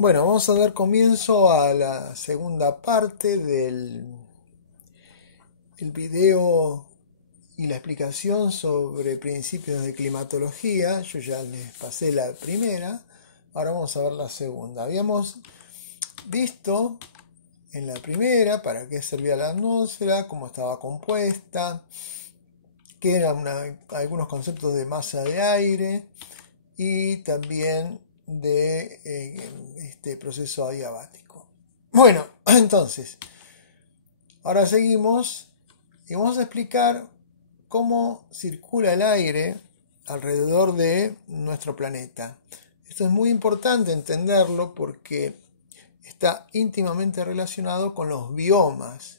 Bueno, vamos a dar comienzo a la segunda parte del el video y la explicación sobre principios de climatología. Yo ya les pasé la primera, ahora vamos a ver la segunda. Habíamos visto en la primera para qué servía la atmósfera, cómo estaba compuesta, qué eran algunos conceptos de masa de aire y también de este proceso adiabático. Bueno, entonces, ahora seguimos y vamos a explicar cómo circula el aire alrededor de nuestro planeta. Esto es muy importante entenderlo porque está íntimamente relacionado con los biomas.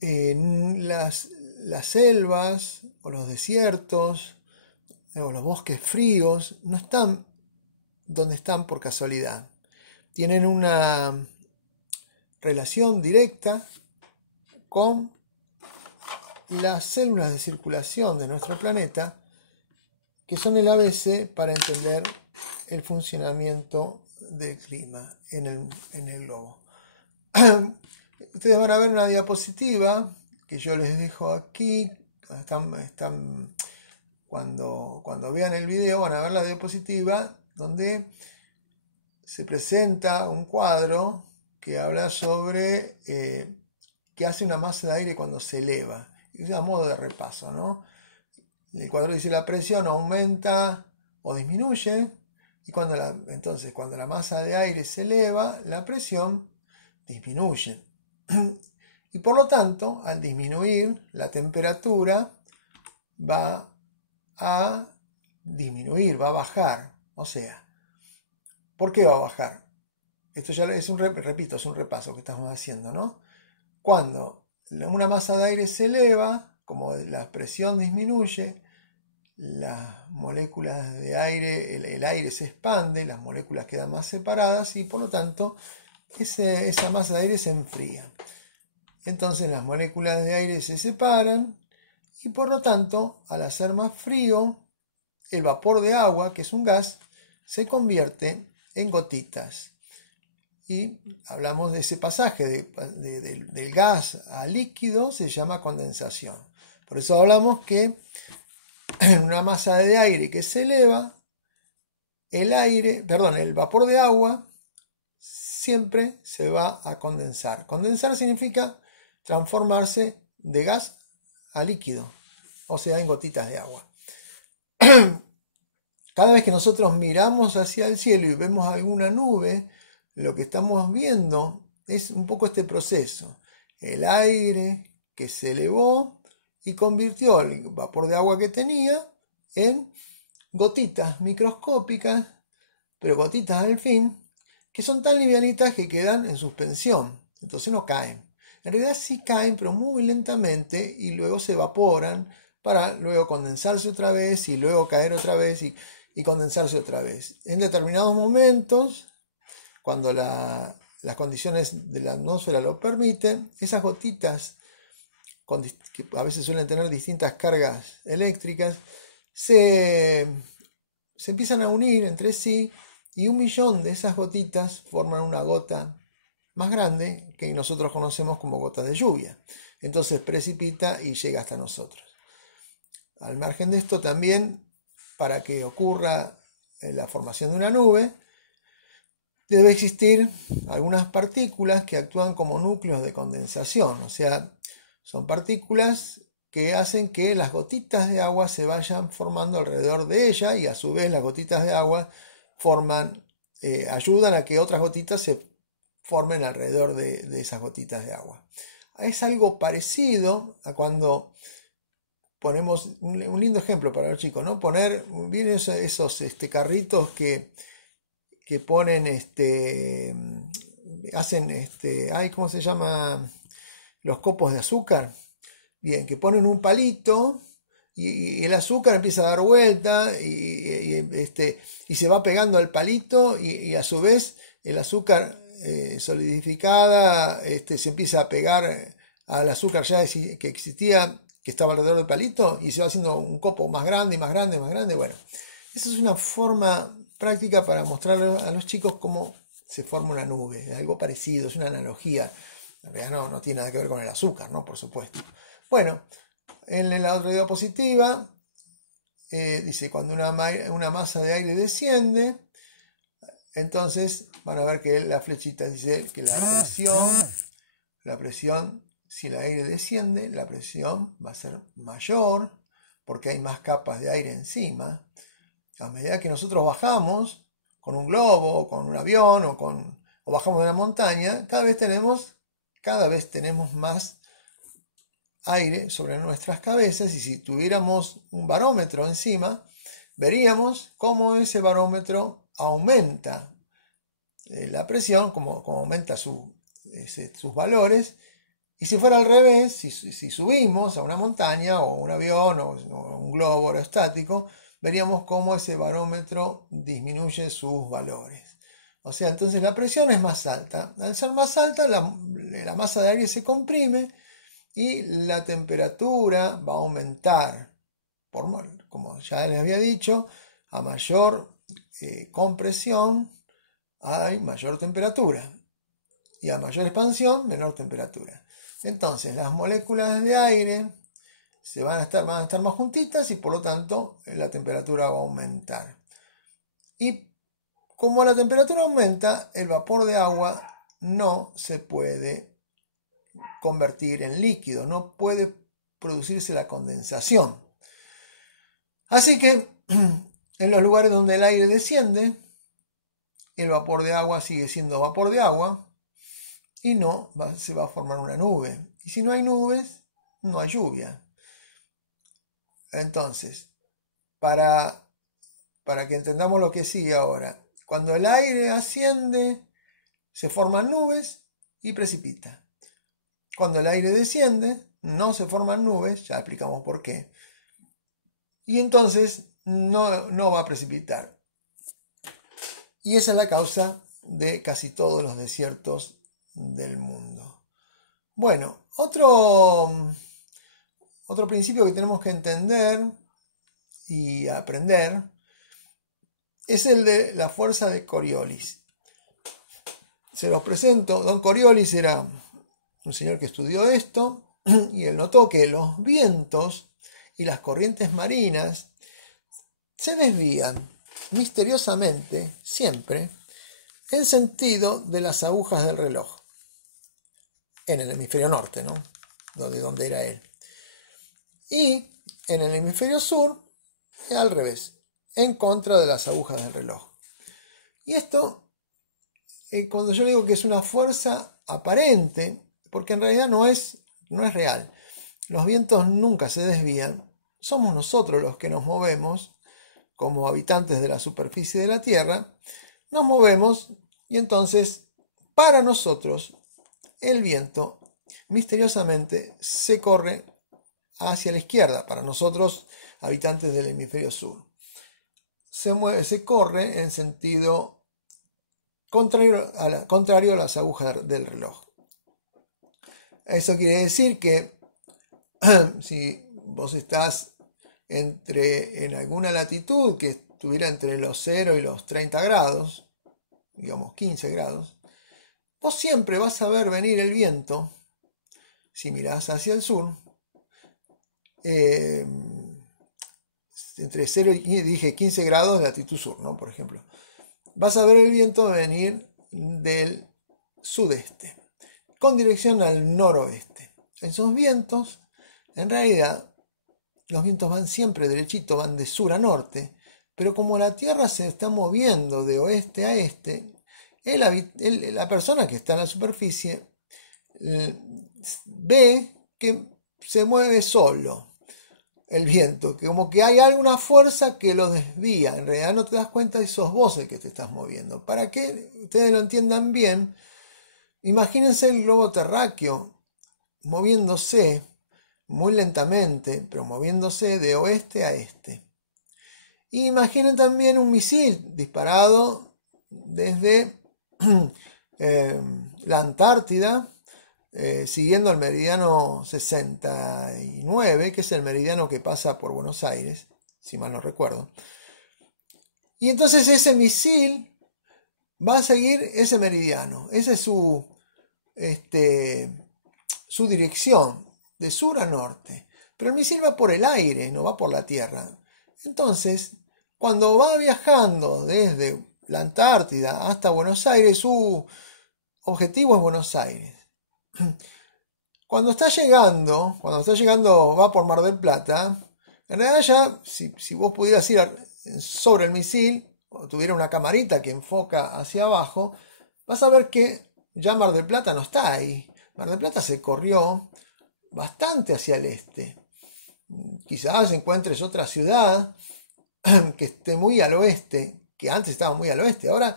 Las selvas o los desiertos o los bosques fríos no están donde están por casualidad. Tienen una relación directa con las células de circulación de nuestro planeta, que son el ABC para entender el funcionamiento del clima en el globo. Ustedes van a ver una diapositiva que yo les dejo aquí. Cuando vean el video van a ver la diapositiva donde se presenta un cuadro que habla sobre qué hace una masa de aire cuando se eleva. Es a modo de repaso, ¿no? El cuadro dice la presión aumenta o disminuye y entonces cuando la masa de aire se eleva, la presión disminuye. Y por lo tanto, al disminuir, la temperatura va a disminuir, va a bajar. O sea, ¿por qué va a bajar? Esto ya es repito, es un repaso que estamos haciendo, ¿no? Cuando una masa de aire se eleva, como la presión disminuye, las moléculas de aire, el aire se expande, las moléculas quedan más separadas y por lo tanto esa masa de aire se enfría. Entonces las moléculas de aire se separan y por lo tanto, al hacer más frío, el vapor de agua, que es un gas, se convierte en gotitas. Y hablamos de ese pasaje del gas a líquido, se llama condensación. Por eso hablamos que en una masa de aire que se eleva, el vapor de agua siempre se va a condensar. Condensar significa transformarse de gas a líquido, o sea, en gotitas de agua. Cada vez que nosotros miramos hacia el cielo y vemos alguna nube, lo que estamos viendo es un poco este proceso. El aire que se elevó y convirtió el vapor de agua que tenía en gotitas microscópicas, pero gotitas al fin, que son tan livianitas que quedan en suspensión, entonces no caen. En realidad sí caen, pero muy lentamente y luego se evaporan para luego condensarse otra vez y luego caer otra vez y condensarse otra vez. En determinados momentos, cuando las condiciones de la atmósfera lo permiten, esas gotitas, que a veces suelen tener distintas cargas eléctricas, se empiezan a unir entre sí y 1.000.000 de esas gotitas forman una gota más grande que nosotros conocemos como gotas de lluvia. Entonces precipita y llega hasta nosotros. Al margen de esto también, para que ocurra la formación de una nube, debe existir algunas partículas que actúan como núcleos de condensación, o sea, son partículas que hacen que las gotitas de agua se vayan formando alrededor de ella y a su vez las gotitas de agua ayudan a que otras gotitas se formen alrededor de esas gotitas de agua. Es algo parecido a cuando ponemos un lindo ejemplo para los chicos, ¿no? Vienen esos carritos que ponen hacen ¿cómo se llama? Los copos de azúcar. Bien, que ponen un palito y el azúcar empieza a dar vuelta y se va pegando al palito y a su vez el azúcar solidificada se empieza a pegar al azúcar ya que existía, que estaba alrededor del palito y se va haciendo un copo más grande y más grande y más grande. Bueno, esa es una forma práctica para mostrarle a los chicos cómo se forma una nube. Es algo parecido, es una analogía. En realidad no tiene nada que ver con el azúcar, ¿no? Por supuesto. Bueno, en la otra diapositiva dice cuando una masa de aire desciende, entonces van a ver que la flechita dice que la presión, si el aire desciende, la presión va a ser mayor porque hay más capas de aire encima. A medida que nosotros bajamos con un globo, con un avión o bajamos de una montaña, cada vez tenemos más aire sobre nuestras cabezas, y si tuviéramos un barómetro encima, veríamos cómo ese barómetro aumenta la presión, como aumenta sus valores. Y si fuera al revés, si subimos a una montaña o un avión o un globo aerostático, veríamos cómo ese barómetro disminuye sus valores. O sea, entonces la presión es más alta. Al ser más alta, la masa de aire se comprime y la temperatura va a aumentar. Como ya les había dicho, a mayor compresión hay mayor temperatura, y a mayor expansión, menor temperatura. Entonces las moléculas de aire van a estar más juntitas y por lo tanto la temperatura va a aumentar. Y como la temperatura aumenta, el vapor de agua no se puede convertir en líquido, no puede producirse la condensación. Así que en los lugares donde el aire desciende, el vapor de agua sigue siendo vapor de agua y no se va a formar una nube. Y si no hay nubes, no hay lluvia. Entonces, para que entendamos lo que sigue ahora, cuando el aire asciende, se forman nubes y precipita. Cuando el aire desciende, no se forman nubes, ya explicamos por qué. Y entonces no va a precipitar. Y esa es la causa de casi todos los desiertos del mundo. Bueno, otro principio que tenemos que entender y aprender es el de la fuerza de Coriolis. Se los presento. Don Coriolis era un señor que estudió esto, y él notó que los vientos y las corrientes marinas se desvían misteriosamente, siempre, en sentido de las agujas del reloj, en el hemisferio norte, ¿no? De donde era él. Y en el hemisferio sur, al revés, en contra de las agujas del reloj. Y esto, cuando yo digo que es una fuerza aparente, porque en realidad no es real. Los vientos nunca se desvían. Somos nosotros los que nos movemos, como habitantes de la superficie de la Tierra, nos movemos, y entonces, para nosotros, el viento misteriosamente se corre hacia la izquierda. Para nosotros, habitantes del hemisferio sur, se corre en sentido contrario a las agujas del reloj. Eso quiere decir que si vos estás en alguna latitud que estuviera entre los 0 y los 30 grados, digamos 15 grados, vos siempre vas a ver venir el viento, si mirás hacia el sur, entre 0 y dije 15 grados de latitud sur, ¿no? Por ejemplo, vas a ver el viento venir del sudeste, con dirección al noroeste. Esos vientos, en realidad, los vientos van siempre derechito, van de sur a norte, pero como la Tierra se está moviendo de oeste a este, la persona que está en la superficie ve que se mueve solo el viento, que como que hay alguna fuerza que lo desvía. En realidad no te das cuenta y sos vos el que te estás moviendo. Para que ustedes lo entiendan bien, imagínense el globo terráqueo moviéndose muy lentamente, pero moviéndose de oeste a este. Y imaginen también un misil disparado desde la Antártida, siguiendo el meridiano 69, que es el meridiano que pasa por Buenos Aires, si mal no recuerdo. Y entonces ese misil va a seguir ese meridiano. Esa es su dirección, de sur a norte. Pero el misil va por el aire, no va por la tierra. Entonces, cuando va viajando desde la Antártida hasta Buenos Aires, su objetivo es Buenos Aires. Cuando está llegando, va por Mar del Plata, en realidad ya, si vos pudieras ir sobre el misil, o tuviera una camarita que enfoca hacia abajo, vas a ver que ya Mar del Plata no está ahí. Mar del Plata se corrió bastante hacia el este. Quizás encuentres otra ciudad que esté muy al oeste, que antes estaba muy al oeste, ahora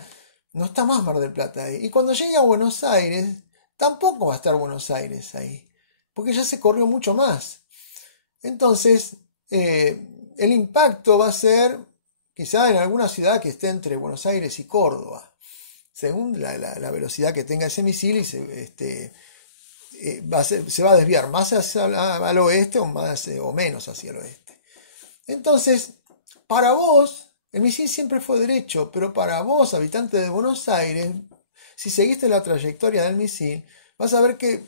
no está más Mar del Plata ahí. Y cuando llegue a Buenos Aires, tampoco va a estar Buenos Aires ahí, porque ya se corrió mucho más. Entonces, el impacto va a ser quizá en alguna ciudad que esté entre Buenos Aires y Córdoba, según la velocidad que tenga ese misil, y se va a desviar más al oeste o menos hacia el oeste. Entonces, para vos, el misil siempre fue derecho, pero para vos, habitante de Buenos Aires, si seguiste la trayectoria del misil, vas a ver que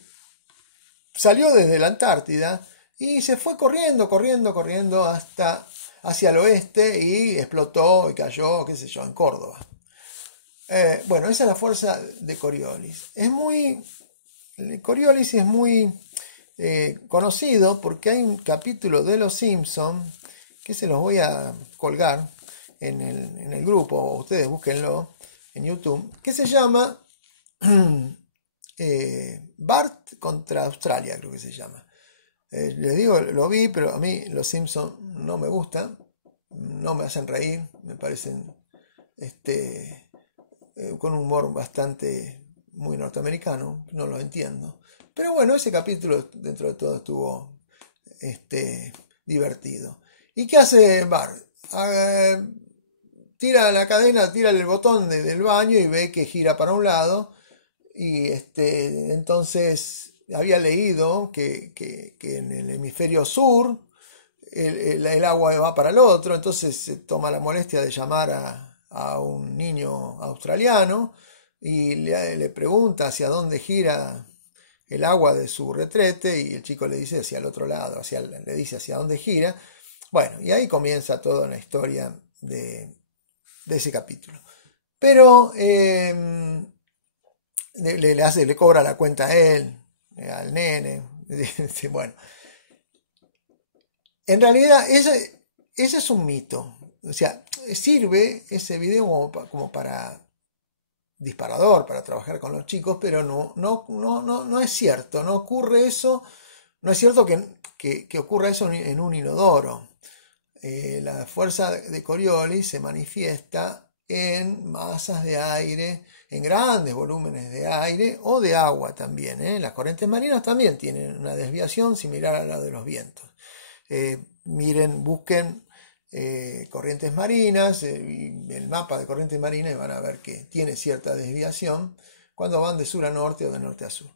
salió desde la Antártida y se fue corriendo hasta hacia el oeste y explotó y cayó, qué sé yo, en Córdoba. Bueno, esa es la fuerza de Coriolis. Coriolis es muy conocido porque hay un capítulo de Los Simpson que se los voy a colgar en el grupo, o ustedes búsquenlo en YouTube, que se llama Bart contra Australia, creo que se llama. Les digo, lo vi, pero a mí Los Simpsons no me gustan, no me hacen reír, me parecen con un humor bastante muy norteamericano, no lo entiendo. Pero bueno, ese capítulo dentro de todo estuvo divertido. ¿Y qué hace Bart? Tira la cadena, tira el botón del baño y ve que gira para un lado. Y entonces había leído que en el hemisferio sur el agua va para el otro, entonces se toma la molestia de llamar a un niño australiano y le pregunta hacia dónde gira el agua de su retrete, y el chico le dice hacia el otro lado, le dice hacia dónde gira. Bueno, y ahí comienza toda la historia de ese capítulo. Pero le cobra la cuenta a él, al nene. Bueno, en realidad ese es un mito. O sea, sirve ese video como para disparador, para trabajar con los chicos, pero no es cierto, no ocurre eso, no es cierto que ocurra eso en un inodoro. La fuerza de Coriolis se manifiesta en masas de aire, en grandes volúmenes de aire o de agua también. Las corrientes marinas también tienen una desviación similar a la de los vientos. Miren, busquen corrientes marinas, el mapa de corrientes marinas, y van a ver que tiene cierta desviación cuando van de sur a norte o de norte a sur.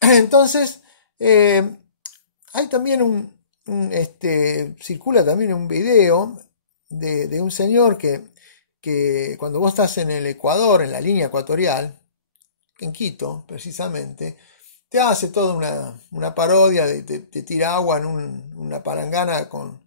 Entonces, hay también circula también un video de un señor que cuando vos estás en el Ecuador, en la línea ecuatorial, en Quito precisamente, te hace toda una parodia, te tira agua en una palangana con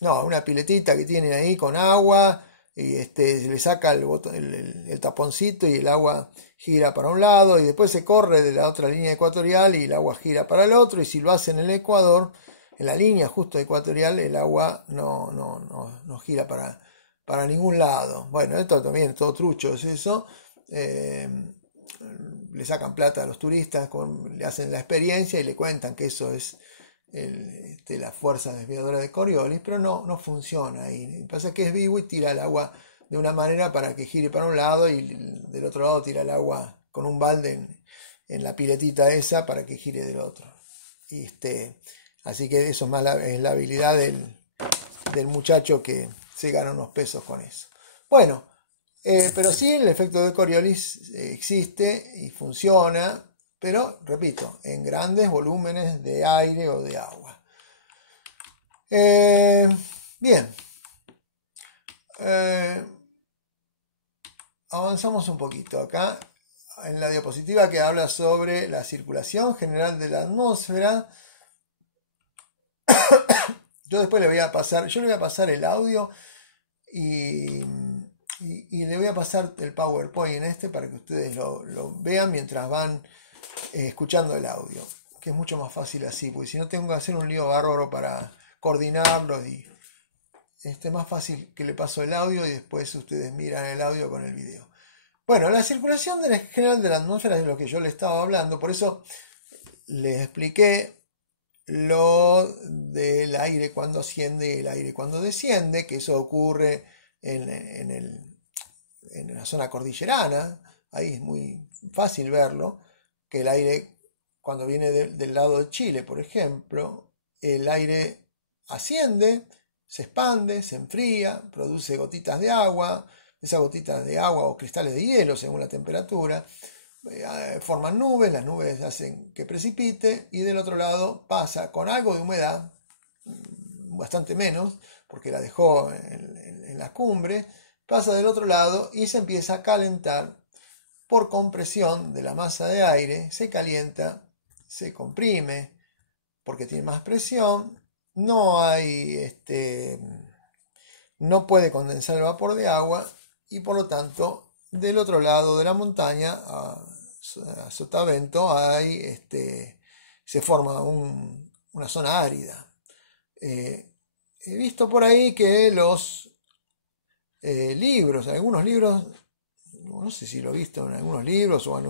una piletita que tienen ahí con agua, y le saca el taponcito y el agua gira para un lado, y después se corre de la otra línea ecuatorial y el agua gira para el otro, y si lo hace en el Ecuador, en la línea justo ecuatorial, el agua no gira para ningún lado. Bueno, esto también, todo trucho es eso. Le sacan plata a los turistas, le hacen la experiencia y le cuentan que eso es la fuerza desviadora de Coriolis, pero no funciona ahí. Lo que pasa es que es vivo y tira el agua de una manera para que gire para un lado, y del otro lado tira el agua con un balde en la piletita esa para que gire del otro. Así que eso es la habilidad del muchacho que se gana unos pesos con eso. Bueno, pero sí, el efecto de Coriolis existe y funciona, pero repito, en grandes volúmenes de aire o de agua. Bien, Avanzamos un poquito acá en la diapositiva que habla sobre la circulación general de la atmósfera. Yo después le voy a pasar el audio y le voy a pasar el PowerPoint en este para que ustedes lo vean mientras van escuchando el audio, que es mucho más fácil así, porque si no tengo que hacer un lío bárbaro para coordinarlos y es más fácil que le paso el audio y después ustedes miran el audio con el video. Bueno, la circulación general de la atmósfera es lo que yo le estaba hablando, por eso les expliqué lo del aire cuando asciende y el aire cuando desciende, que eso ocurre en la zona cordillerana. Ahí es muy fácil verlo, que el aire cuando viene del lado de Chile, por ejemplo, el aire asciende, se expande, se enfría, produce gotitas de agua. Esas gotitas de agua o cristales de hielo, según la temperatura, forman nubes, las nubes hacen que precipite, y del otro lado pasa con algo de humedad, bastante menos, porque la dejó en la cumbre, pasa del otro lado y se empieza a calentar por compresión de la masa de aire, se calienta, se comprime, porque tiene más presión, no puede condensar el vapor de agua, y por lo tanto del otro lado de la montaña, a sotavento, se forma una zona árida. He visto por ahí que los algunos libros, no sé si lo he visto en algunos libros o en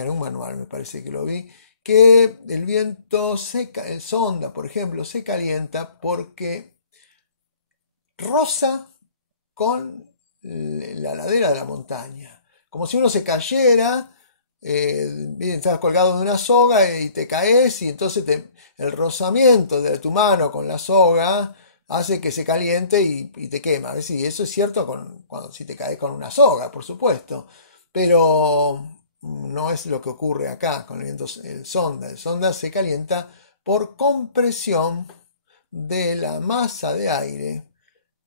algún manual, me parece que lo vi, que el viento el sonda, por ejemplo, se calienta porque roza con la ladera de la montaña, como si uno se cayera, estás colgado de una soga y te caes, y entonces el rozamiento de tu mano con la soga hace que se caliente y te quema. Y eso es cierto si te caes con una soga, por supuesto, pero no es lo que ocurre acá con el viento, el sonda. El sonda se calienta por compresión de la masa de aire,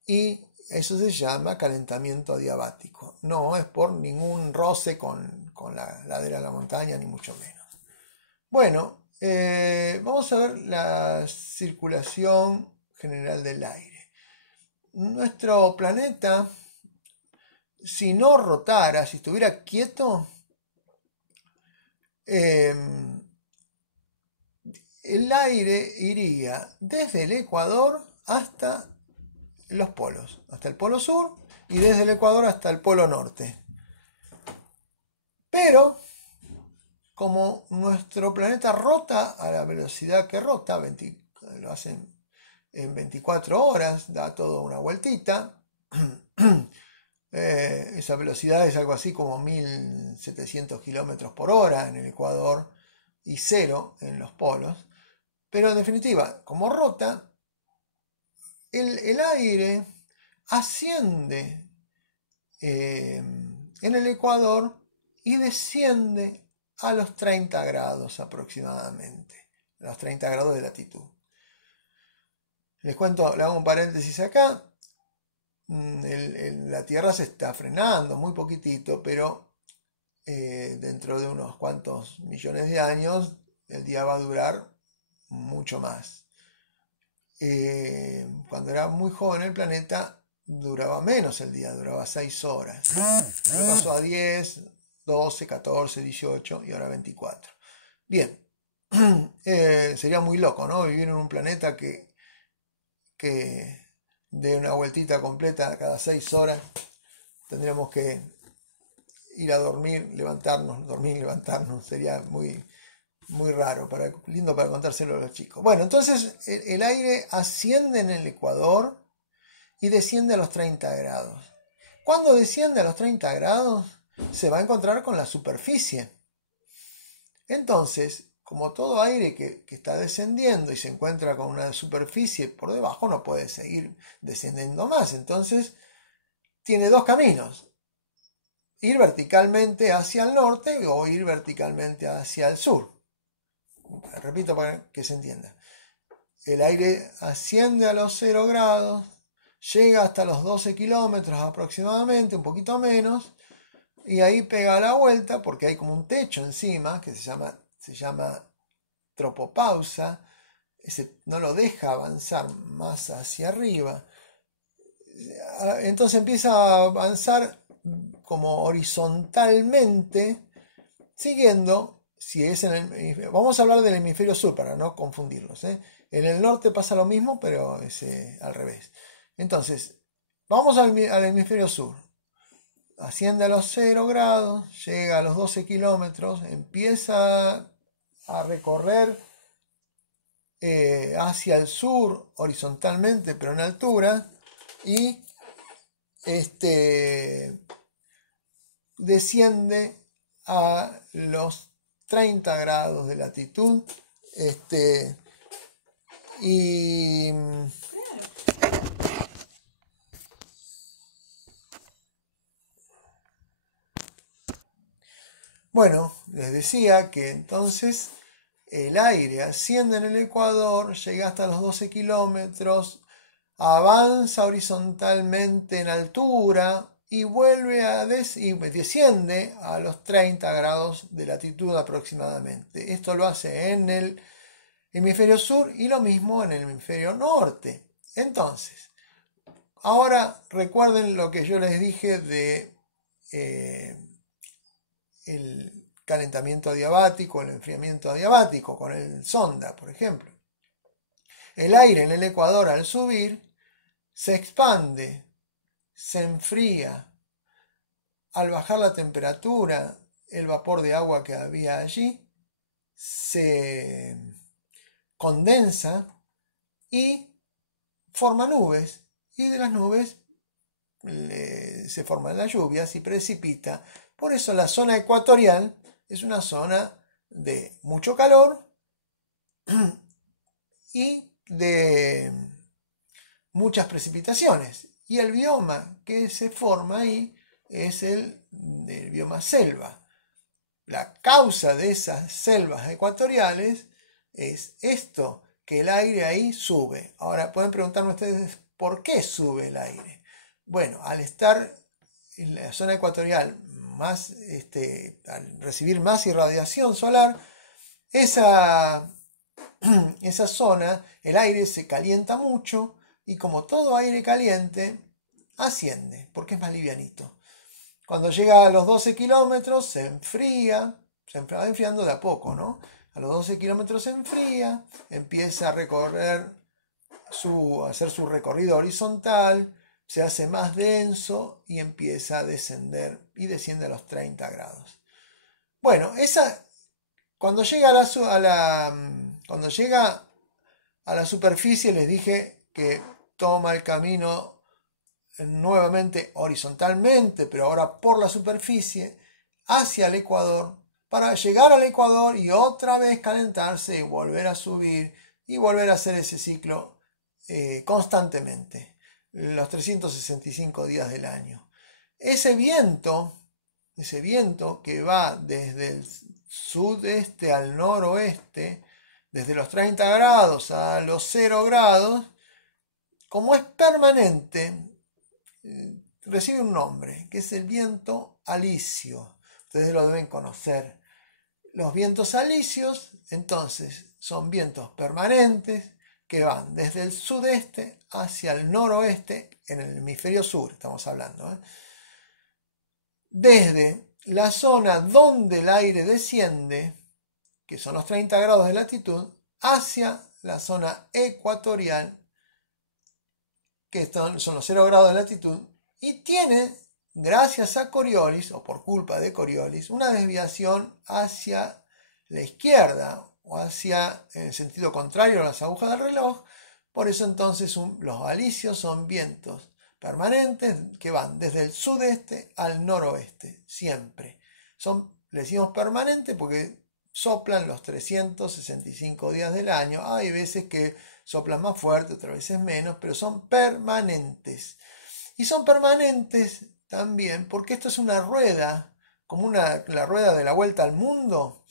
y eso se llama calentamiento adiabático. No es por ningún roce con la ladera de la montaña, ni mucho menos. Bueno, vamos a ver la circulación general del aire. Nuestro planeta, si no rotara, si estuviera quieto, el aire iría desde el Ecuador hasta los polos, hasta el polo sur, y desde el Ecuador hasta el polo norte. Pero como nuestro planeta rota a la velocidad que rota, lo hacen en 24 horas, da toda una vueltita, esa velocidad es algo así como 1700 kilómetros por hora en el Ecuador y 0 en los polos. Pero en definitiva, como rota, el aire asciende en el Ecuador y desciende a los 30 grados aproximadamente, a los 30 grados de latitud. Les cuento, le hago un paréntesis acá. La Tierra se está frenando muy poquitito, pero dentro de unos cuantos millones de años el día va a durar mucho más. Cuando era muy joven el planeta duraba menos el día, duraba 6 horas. Pasó a 10, 12, 14, 18 y ahora 24. Bien, sería muy loco, ¿no? Vivir en un planeta que dé una vueltita completa cada 6 horas. Tendríamos que ir a dormir, levantarnos. Sería muy, muy raro, lindo para contárselo a los chicos. Bueno, entonces el aire asciende en el Ecuador y desciende a los 30 grados. Cuando desciende a los 30 grados, se va a encontrar con la superficie. Entonces, como todo aire que está descendiendo y se encuentra con una superficie por debajo, no puede seguir descendiendo más. Entonces, tiene dos caminos: ir verticalmente hacia el norte o ir verticalmente hacia el sur. Repito para que se entienda. El aire asciende a los 0 grados, llega hasta los 12 kilómetros aproximadamente, un poquito menos, y ahí pega la vuelta porque hay como un techo encima que se llama tropopausa, ese no lo deja avanzar más hacia arriba. Entonces empieza a avanzar como horizontalmente, siguiendo, si es vamos a hablar del hemisferio sur para no confundirlos, ¿eh? En el norte pasa lo mismo, pero es al revés. Entonces, vamos al hemisferio sur. Asciende a los 0 grados, llega a los 12 kilómetros, empieza a recorrer hacia el sur horizontalmente, pero en altura, y desciende a los 30 grados de latitud, y bueno, les decía que entonces el aire asciende en el ecuador, llega hasta los 12 kilómetros, avanza horizontalmente en altura y vuelve y desciende a los 30 grados de latitud aproximadamente. Esto lo hace en el hemisferio sur y lo mismo en el hemisferio norte. Entonces, ahora recuerden lo que yo les dije de el calentamiento adiabático, el enfriamiento adiabático con el sonda, por ejemplo. El aire en el ecuador al subir se expande, se enfría. Al bajar la temperatura, el vapor de agua que había allí se condensa y forma nubes, y de las nubes se forman las lluvias y precipita. Por eso la zona ecuatorial es una zona de mucho calor y de muchas precipitaciones. Y el bioma que se forma ahí es el bioma selva. La causa de esas selvas ecuatoriales es esto, que el aire ahí sube. Ahora pueden preguntarme ustedes, ¿por qué sube el aire? Bueno, al estar en la zona ecuatorial, al recibir más irradiación solar, esa zona, el aire se calienta mucho y como todo aire caliente, asciende porque es más livianito. Cuando llega a los 12 kilómetros se enfría, se va enfriando de a poco, ¿no? A los 12 kilómetros se enfría, empieza a hacer su recorrido horizontal, se hace más denso y empieza a descender y desciende a los 30 grados. Bueno, cuando llega cuando llega a la superficie les dije que toma el camino nuevamente horizontalmente, pero ahora por la superficie, hacia el ecuador, para llegar al ecuador y otra vez calentarse y volver a subir y volver a hacer ese ciclo constantemente, los 365 días del año. Ese viento que va desde el sudeste al noroeste, desde los 30 grados a los 0 grados, como es permanente, recibe un nombre, que es el viento alisio. Ustedes lo deben conocer. Los vientos alisios, entonces, son vientos permanentes que van desde el sudeste hacia el noroeste, en el hemisferio sur, estamos hablando, ¿eh? Desde la zona donde el aire desciende, que son los 30 grados de latitud, hacia la zona ecuatorial, que son los 0 grados de latitud, y tiene, gracias a Coriolis, o por culpa de Coriolis, una desviación hacia la izquierda, o hacia, en el sentido contrario a las agujas del reloj. Por eso entonces los alisios son vientos permanentes que van desde el sudeste al noroeste, siempre. Le decimos permanentes porque soplan los 365 días del año. Hay veces que soplan más fuerte, otras veces menos, pero son permanentes. Y son permanentes también porque esto es una rueda, como la rueda de la vuelta al mundo,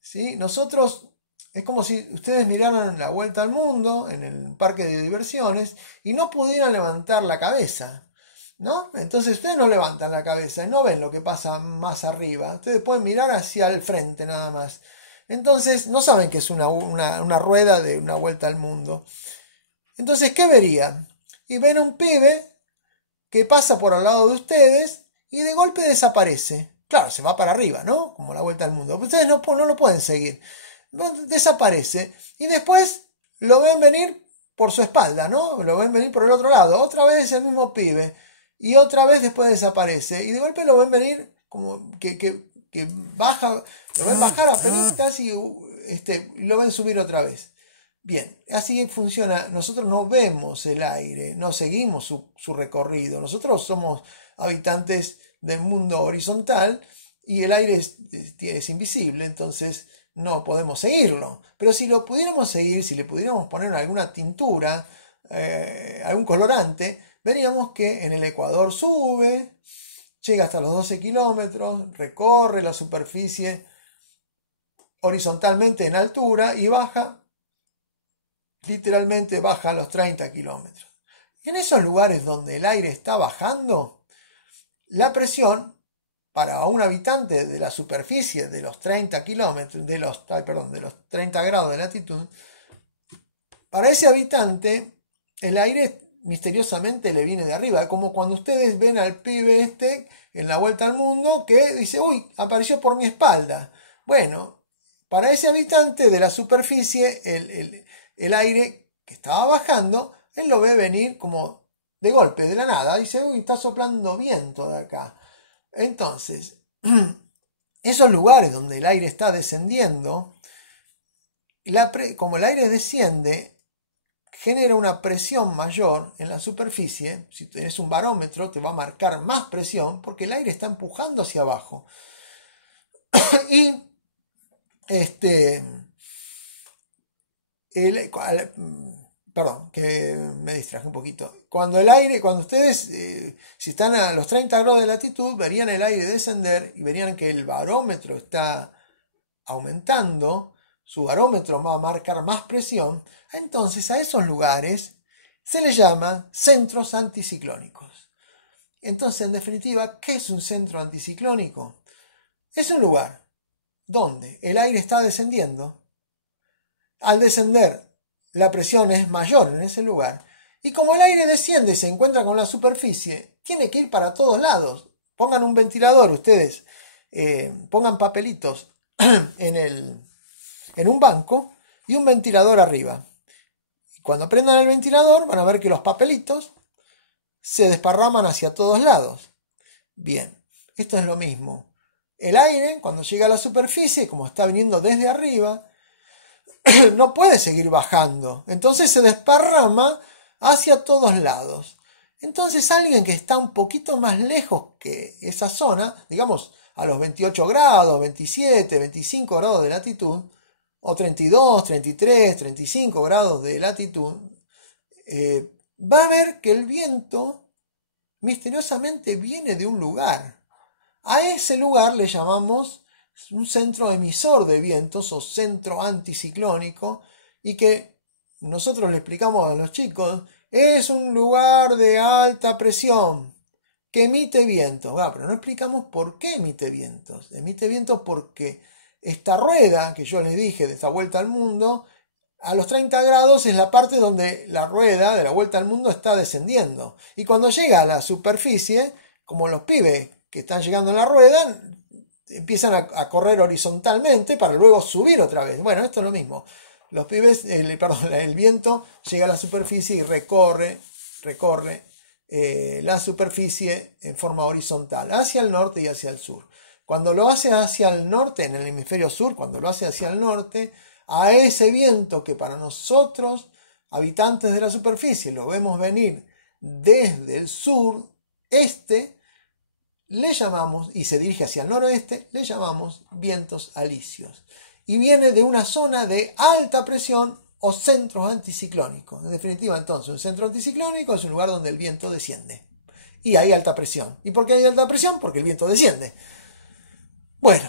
¿sí? Nosotros Es como si ustedes miraran la vuelta al mundo en el parque de diversiones y no pudieran levantar la cabeza, ¿no? Entonces ustedes no levantan la cabeza y no ven lo que pasa más arriba. Ustedes pueden mirar hacia el frente nada más. Entonces no saben que es una rueda de una vuelta al mundo. Entonces, ¿qué verían? Y ven a un pibe que pasa por al lado de ustedes y de golpe desaparece. Claro, se va para arriba, ¿no? Como la vuelta al mundo. Ustedes no lo pueden seguir. Desaparece y después lo ven venir por su espalda, ¿no? Lo ven venir por el otro lado. Otra vez el mismo pibe y otra vez después desaparece y de golpe lo ven venir como que baja, lo ven bajar a penitas y lo ven subir otra vez. Bien, así funciona. Nosotros no vemos el aire, no seguimos su recorrido. Nosotros somos habitantes del mundo horizontal y el aire es invisible, entonces no podemos seguirlo. Pero si lo pudiéramos seguir, si le pudiéramos poner alguna tintura, algún colorante, veríamos que en el ecuador sube, llega hasta los 12 kilómetros, recorre la superficie horizontalmente en altura y baja, literalmente baja a los 30 kilómetros. En esos lugares donde el aire está bajando, la presión para un habitante de la superficie de los 30 kilómetros, de los 30 grados de latitud, para ese habitante el aire misteriosamente le viene de arriba, como cuando ustedes ven al pibe en la vuelta al mundo que dice, uy, apareció por mi espalda. Bueno, para ese habitante de la superficie el aire que estaba bajando, él lo ve venir como de golpe, de la nada, dice, uy, está soplando viento de acá. Entonces, esos lugares donde el aire está descendiendo, como el aire desciende, genera una presión mayor en la superficie. Si tenés un barómetro, te va a marcar más presión porque el aire está empujando hacia abajo. Y perdón, que me distraje un poquito. Cuando ustedes, si están a los 30 grados de latitud, verían el aire descender y verían que el barómetro está aumentando, su barómetro va a marcar más presión, entonces a esos lugares se les llama centros anticiclónicos. Entonces, en definitiva, ¿qué es un centro anticiclónico? Es un lugar donde el aire está descendiendo. Al descender, la presión es mayor en ese lugar. Y como el aire desciende y se encuentra con la superficie, tiene que ir para todos lados. Pongan un ventilador ustedes, pongan papelitos en un banco y un ventilador arriba. Y cuando prendan el ventilador van a ver que los papelitos se desparraman hacia todos lados. Bien, esto es lo mismo. El aire, cuando llega a la superficie, como está viniendo desde arriba, no puede seguir bajando. Entonces se desparrama hacia todos lados. Entonces alguien que está un poquito más lejos que esa zona, digamos a los 28 grados, 27, 25 grados de latitud, o 32, 33, 35 grados de latitud, va a ver que el viento misteriosamente viene de un lugar. A ese lugar le llamamos un centro emisor de vientos o centro anticiclónico, y que nosotros le explicamos a los chicos, es un lugar de alta presión que emite vientos. Pero no explicamos por qué emite vientos. Emite vientos porque esta rueda que yo les dije de esta vuelta al mundo, a los 30 grados es la parte donde la rueda de la vuelta al mundo está descendiendo. Y cuando llega a la superficie, como los pibes que están llegando en la rueda, empiezan a correr horizontalmente para luego subir otra vez. Bueno, esto es lo mismo. Los pibes, el viento llega a la superficie y recorre la superficie en forma horizontal, hacia el norte y hacia el sur. Cuando lo hace hacia el norte, en el hemisferio sur, cuando lo hace hacia el norte, a ese viento que para nosotros, habitantes de la superficie, lo vemos venir desde el sur, le llamamos, y se dirige hacia el noroeste, le llamamos vientos alisios. Y viene de una zona de alta presión o centros anticiclónicos. En definitiva, entonces, un centro anticiclónico es un lugar donde el viento desciende. Y hay alta presión. ¿Y por qué hay alta presión? Porque el viento desciende. Bueno,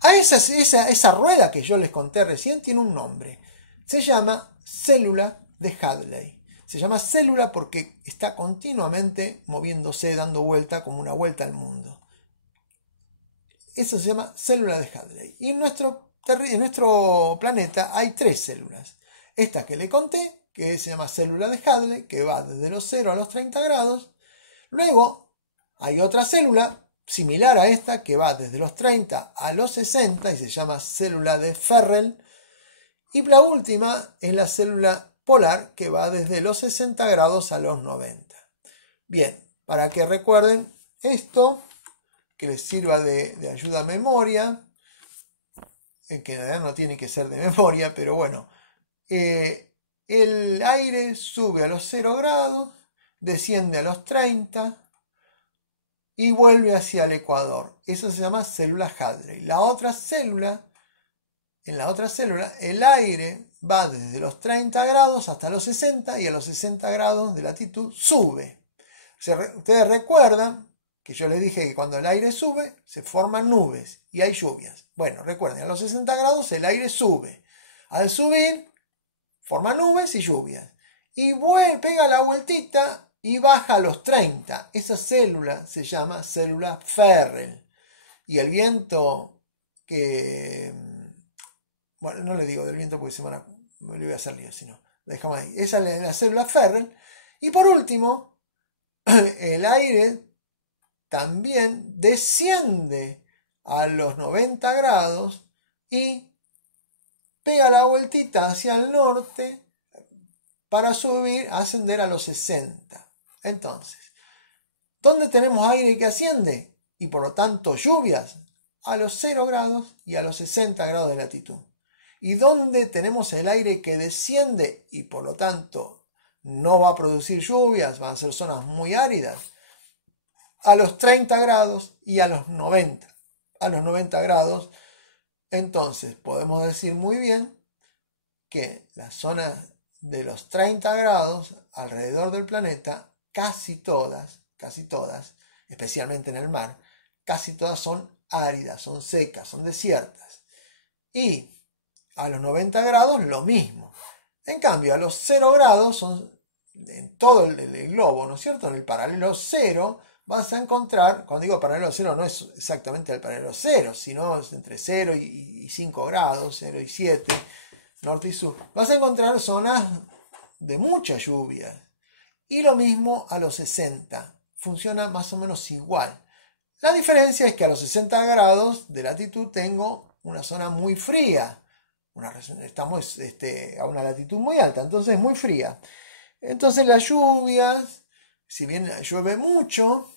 A esa rueda que yo les conté recién tiene un nombre. Se llama célula de Hadley. Se llama célula porque está continuamente moviéndose, dando vuelta como una vuelta al mundo. Eso se llama célula de Hadley. Y en nuestro planeta hay 3 células. Esta que le conté, que se llama célula de Hadley, que va desde los 0 a los 30 grados. Luego hay otra célula similar a esta que va desde los 30 a los 60 y se llama célula de Ferrel. Y la última es la célula polar que va desde los 60 grados a los 90. Bien, para que recuerden esto, que les sirva de ayuda a memoria, que en realidad no tiene que ser de memoria, pero bueno, el aire sube a los 0 grados, desciende a los 30 y vuelve hacia el ecuador. Eso se llama célula Hadley. En la otra célula, el aire va desde los 30 grados hasta los 60 y a los 60 grados de latitud sube. Ustedes recuerdan que yo les dije que cuando el aire sube se forman nubes y hay lluvias. Bueno, recuerden, a los 60 grados el aire sube. Al subir forma nubes y lluvias. Y pega la vueltita y baja a los 30. Esa célula se llama célula Ferrel. Y el viento que... Bueno, no le digo del viento porque me le voy a hacer lío, sino dejamos ahí. Esa es la célula Ferrel. Y por último, el aire también desciende a los 90 grados y pega la vueltita hacia el norte para ascender a los 60. Entonces, ¿dónde tenemos aire que asciende? Y por lo tanto lluvias a los 0 grados y a los 60 grados de latitud. ¿Y dónde tenemos el aire que desciende y por lo tanto no va a producir lluvias, van a ser zonas muy áridas? A los 30 grados y a los 90. A los 90 grados, entonces podemos decir muy bien que las zonas de los 30 grados alrededor del planeta, casi todas, especialmente en el mar, casi todas son áridas, son secas, son desiertas. Y a los 90 grados lo mismo. En cambio, a los 0 grados son en todo el globo, ¿no es cierto? En el paralelo 0 vas a encontrar, cuando digo paralelo 0 no es exactamente el paralelo 0, sino es entre 0 y 5 grados, 0 y 7, norte y sur. Vas a encontrar zonas de mucha lluvia. Y lo mismo a los 60. Funciona más o menos igual. La diferencia es que a los 60 grados de latitud tengo una zona muy fría. Estamos a una latitud muy alta, entonces muy fría. Entonces las lluvias, si bien llueve mucho,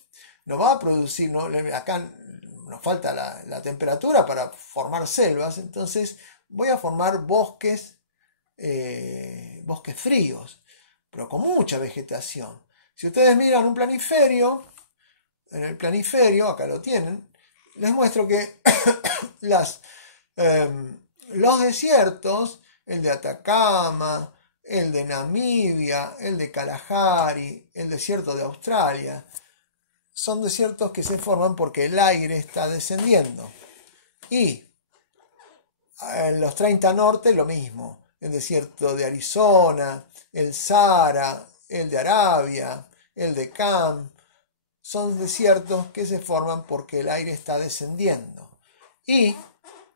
no va a producir, acá nos falta la temperatura para formar selvas, entonces voy a formar bosques fríos, pero con mucha vegetación. Si ustedes miran un planiferio, en el planiferio, acá lo tienen, les muestro que los desiertos, el de Atacama, el de Namibia, el de Kalahari, el desierto de Australia, son desiertos que se forman porque el aire está descendiendo. Y en los 30 norte lo mismo, el desierto de Arizona, el Sahara, el de Arabia, el de Cam, son desiertos que se forman porque el aire está descendiendo. Y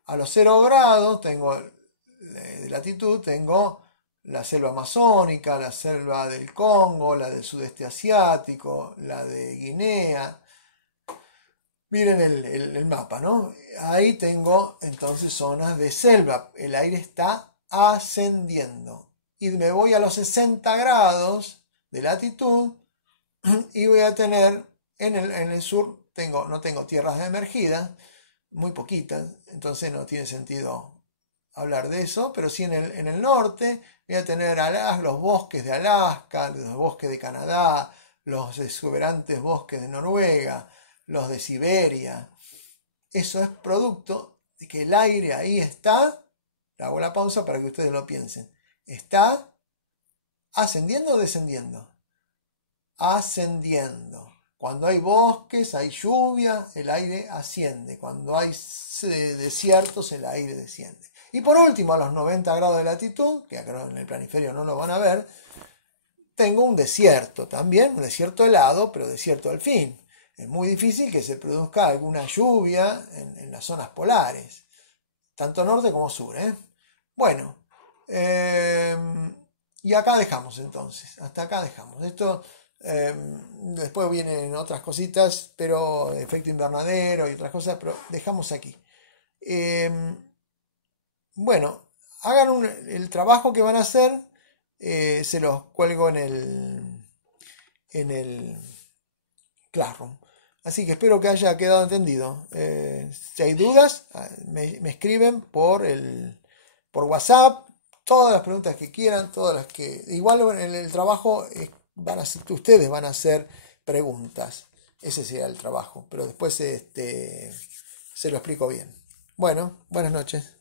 a los 0 grados de latitud tengo la selva amazónica, la selva del Congo, la del sudeste asiático, la de Guinea. Miren el mapa, ¿no? Ahí tengo entonces zonas de selva. El aire está ascendiendo. Y me voy a los 60 grados de latitud y voy a tener en el sur, no tengo tierras emergidas, muy poquitas, entonces no tiene sentido hablar de eso, pero sí en el norte voy a tener los bosques de Alaska, los bosques de Canadá, los exuberantes bosques de Noruega, los de Siberia. Eso es producto de que el aire ahí está, hago la pausa para que ustedes lo piensen, ¿está ascendiendo o descendiendo? Ascendiendo. Cuando hay bosques, hay lluvia, el aire asciende. Cuando hay desiertos, el aire desciende. Y por último, a los 90 grados de latitud, que acá en el planiferio no lo van a ver, tengo un desierto también, un desierto helado, pero desierto al fin. Es muy difícil que se produzca alguna lluvia en las zonas polares, tanto norte como sur, ¿eh? Bueno, y acá dejamos entonces, hasta acá dejamos. Esto después vienen otras cositas, pero efecto invernadero y otras cosas, pero dejamos aquí. Bueno, hagan el trabajo que van a hacer, se los cuelgo en el Classroom. Así que espero que haya quedado entendido. Si hay dudas, me escriben por WhatsApp, todas las preguntas que quieran, todas las que... Igual en el trabajo ustedes van a hacer preguntas. Ese será el trabajo, pero después se lo explico bien. Bueno, buenas noches.